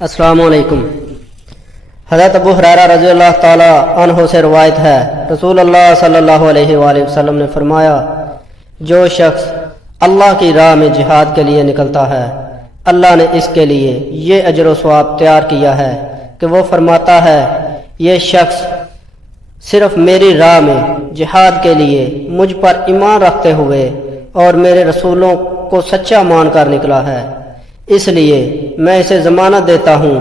السلام علیکم۔ حضرت ابو ہریرہ رضی اللہ تعالی عنہ سے روایت ہے، رسول اللہ صلی اللہ علیہ وآلہ وسلم نے فرمایا، جو شخص اللہ کی راہ میں جہاد کے لیے نکلتا ہے، اللہ نے اس کے لیے یہ اجر و ثواب تیار کیا ہے کہ وہ فرماتا ہے، یہ شخص صرف میری راہ میں جہاد کے لیے مجھ پر ایمان رکھتے ہوئے اور میرے رسولوں کو سچا مان کر نکلا ہے، اس لیے میں اسے ضمانت دیتا ہوں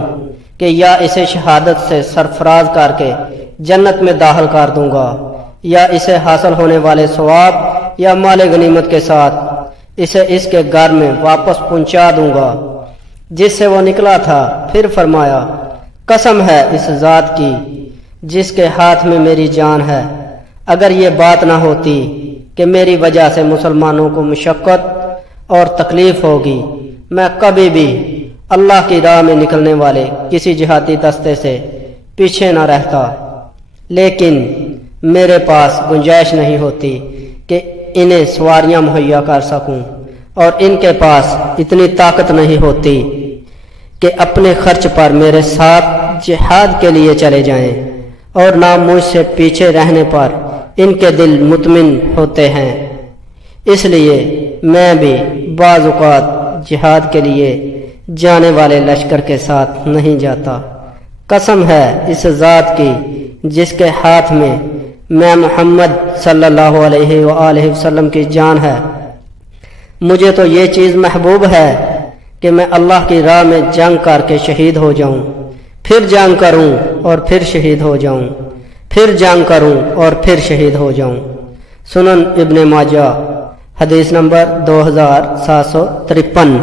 کہ یا اسے شہادت سے سرفراز کر کے جنت میں داخل کر دوں گا، یا اسے حاصل ہونے والے ثواب یا مال غنیمت کے ساتھ اسے اس کے گھر میں واپس پہنچا دوں گا جس سے وہ نکلا تھا۔ پھر فرمایا، قسم ہے اس ذات کی جس کے ہاتھ میں میری جان ہے، اگر یہ بات نہ ہوتی کہ میری وجہ سے مسلمانوں کو مشقت اور تکلیف ہوگی، میں کبھی بھی اللہ کی راہ میں نکلنے والے کسی جہادی دستے سے پیچھے نہ رہتا، لیکن میرے پاس گنجائش نہیں ہوتی کہ انہیں سواریاں مہیا کر سکوں، اور ان کے پاس اتنی طاقت نہیں ہوتی کہ اپنے خرچ پر میرے ساتھ جہاد کے لیے چلے جائیں، اور نہ مجھ سے پیچھے رہنے پر ان کے دل مطمئن ہوتے ہیں، اس لیے میں بھی بعض اوقات جہاد کے لیے جانے والے لشکر کے ساتھ نہیں جاتا۔ قسم ہے اس ذات کی جس کے ہاتھ میں محمد صلی اللہ علیہ وآلہ وسلم کی جان ہے، مجھے تو یہ چیز محبوب ہے کہ میں اللہ کی راہ میں جنگ کر کے شہید ہو جاؤں، پھر جنگ کروں اور پھر شہید ہو جاؤں، پھر جنگ کروں اور پھر شہید ہو جاؤں۔ سنن ابن ماجہ، حدیث نمبر 2753۔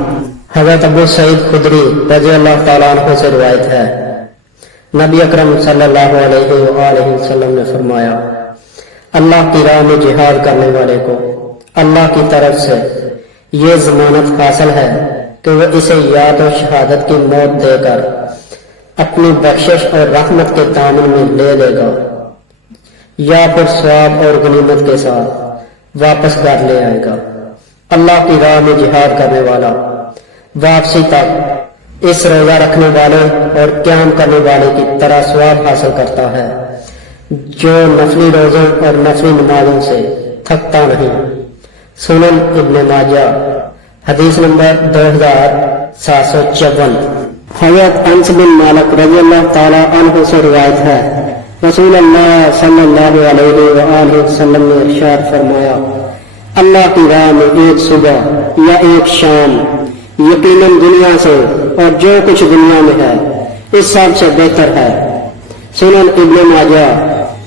حضرت ابو سعید خدری رضی اللہ تعالیٰ عنہ سے روایت ہے، نبی اکرم صلی اللہ علیہ وآلہ وسلم نے فرمایا، اللہ کی راہ میں جہاد کرنے والے کو اللہ کی طرف سے یہ ضمانت حاصل ہے کہ وہ اسے یاد و شہادت کی موت دے کر اپنی بخشش اور رحمت کے دامن میں لے لے گا، یا پھر ثواب اور غنیمت کے ساتھ واپس گھر لے آئے گا۔ اللہ کی راہ میں جہاد کرنے والا واپسی تک اس روزہ رکھنے والے اور قیام کرنے والے کی طرح ثواب حاصل کرتا ہے جو نفلی روزوں اور نفلی نمازوں سے تھکتا نہیں۔ سنن ابن ماجہ، حدیث نمبر 2754۔ حضرت انس بن مالک رضی اللہ تعالی عنہ سے روایت ہے، رسول اللہ صلی اللہ علیہ وآلہ وسلم نے ارشاد فرمایا، اللہ کی راہ میں ایک صبح یا ایک شام یقیناً دنیا سے اور جو کچھ دنیا میں ہے اس سب سے بہتر ہے۔ سنن ابن ماجہ،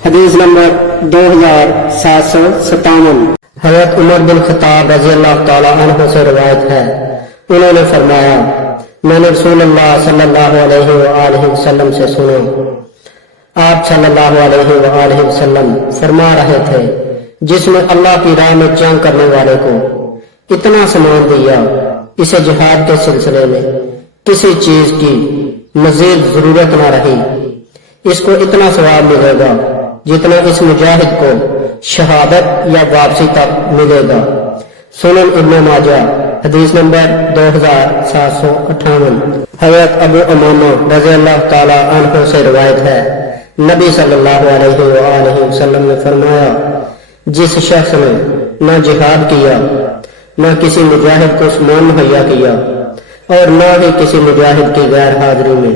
حدیث نمبر 2757۔ حضرت عمر بن خطاب رضی اللہ تعالی عنہ سے روایت ہے، انہوں نے فرمایا، میں نے رسول اللہ صلی اللہ علیہ وآلہ وسلم سے سنا، آپ صلی اللہ علیہ وآلہ وسلم فرما رہے تھے، جس نے اللہ کی راہ میں جنگ کرنے والے کو اتنا سامان دیا، اسے جہاد کے سلسلے میں کسی چیز کی مزید ضرورت نہ رہی، اس کو اتنا ثواب ملے گا جتنا اس مجاہد کو شہادت یا واپسی تک ملے گا۔ سنن ابن ماجہ، حدیث نمبر 2758۔ حضرت ابو امامہ رضی اللہ تعالی عنہ سے روایت ہے، نبی صلی اللہ علیہ وآلہ وسلم نے فرمایا، جس شخص نے نہ جہاد کیا، نہ کسی مجاہد کو سامان مہیا کیا، اور نہ ہی کسی مجاہد کی غیر حاضری میں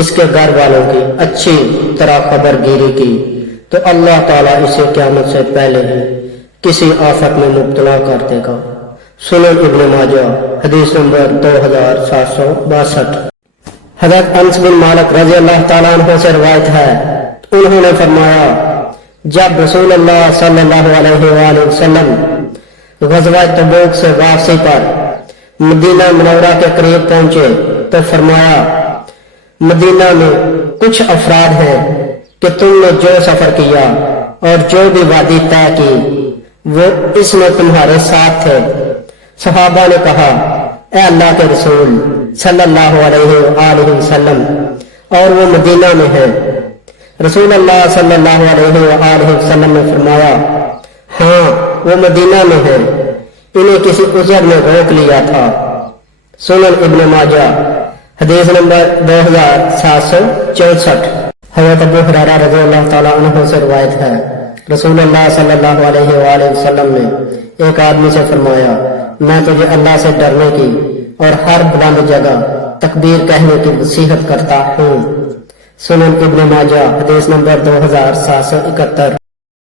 اس کے گھر والوں کی اچھی طرح خبر گیری کی، تو اللہ تعالیٰ اسے قیامت سے پہلے ہی کسی آفت میں مبتلا کر دے گا۔ سنن ابن ماجہ، حدیث نمبر 2762۔ حضرت انس بن مالک رضی اللہ تعالیٰ عنہ سے روایت ہے، انہوں نے فرمایا، جب رسول اللہ صلی اللہ علیہ وآلہ وسلم غزوہ تبوک سے واپسی پر مدینہ منورہ کے قریب پہنچے تو فرمایا، مدینہ میں کچھ افراد ہیں کہ تم نے جو سفر کیا اور جو بھی وادی طے کی وہ اس میں تمہارے ساتھ تھے۔ صحابہ نے کہا، اے اللہ کے رسول صلی اللہ علیہ وآلہ وسلم، اور وہ مدینہ میں ہیں؟ رسول اللہ صلی اللہ علیہ وآلہ وسلم نے فرمایا، ہاں وہ مدینہ میں ہے، انہیں کسی عذر نے روک لیا تھا۔ سنن ابن ماجہ، حدیث نمبر 2764 حضرت ابو ہریرہ رضی اللہ تعالیٰ عنہ سے روایت ہے، رسول اللہ صلی اللہ علیہ وآلہ وسلم نے ایک آدمی سے فرمایا، میں تجھے اللہ سے ڈرنے کی اور ہر بلند جگہ تکبیر کہنے کی نصیحت کرتا ہوں۔ سنن ابن ماجہ حدیث نمبر 2771